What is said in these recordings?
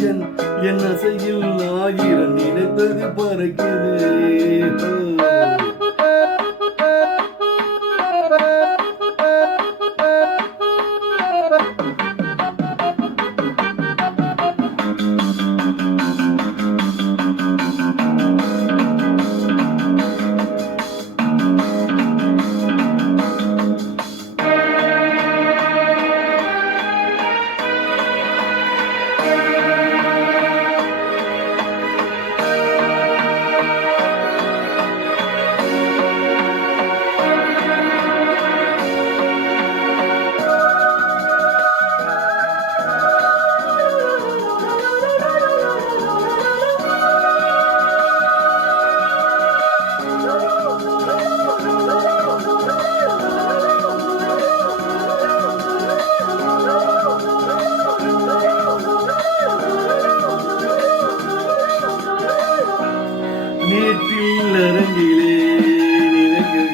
கலைஞன் என் அசையில் ஆயிரம் நினைத்தது பறக்குது. நேற்றில் அரங்கிலே நிறங்கள்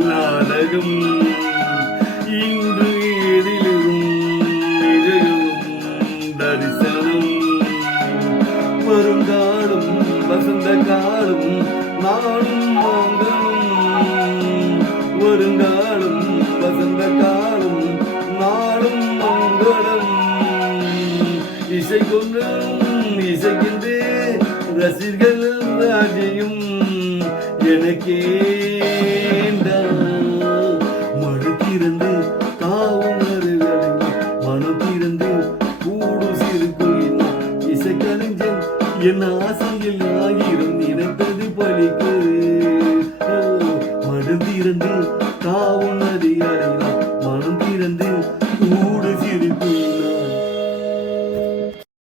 நாடகம், இன்று எதிலும் நிஜமும் தரிசனம். வருங்காலம் வசந்த காலம் நாளும் மங்களம், வருங்காலம் வசந்த காலம் நாளும் மங்களம். இசை கொண்டும் இசைக்கின்றே ரசிகர்கள் ராஜையும் எனக்கேண்டா. மடுத்திருந்து தாவும் அருகளை மனத்திருந்து கூடு சிறுகுயின் இசை கலைஞன் என் ஆசையில் ஆயிரம் நினைத்தது பலிக்கு. மடுத்திருந்து தாவும் அதிகாலை